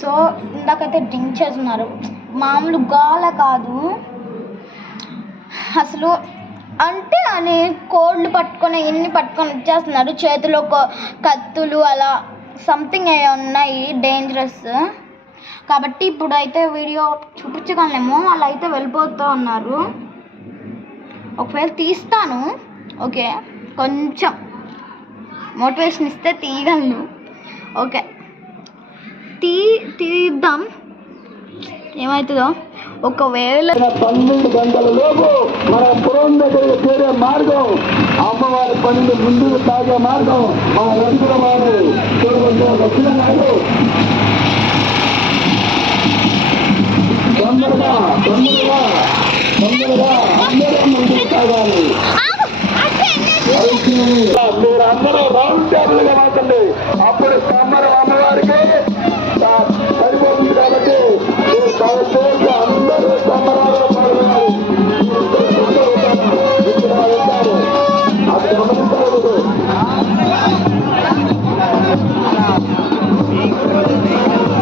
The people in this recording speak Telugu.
సో ఇందాకైతే డ్రింక్ చేస్తున్నారు, మామూలు గోల కాదు అసలు. అంటే అని కోళ్ళు పట్టుకొని ఇన్ని పట్టుకొని వచ్చేస్తున్నారు, చేతిలో కత్తులు అలా సంథింగ్ ఉన్నాయి డేంజరస్. కాబట్టి ఇప్పుడు అయితే వీడియో చూపించగలనేమో, అలా అయితే వెళ్ళిపోతూ ఉన్నారు. ఒకవేళ తీస్తాను, ఓకే, కొంచెం మోటివేషన్ ఇస్తే తీయగలను. ఓకే, తీద్దాం, ఏమవుతుందో. ఒకవేళ 12 గంటలలోపు మన పురం దగ్గర చేరే మార్గం, అమ్మవారి పనులు ముందుకు సాగే మార్గం, మన రైతుల వారు చూడవలసిన దక్షిణ నాడు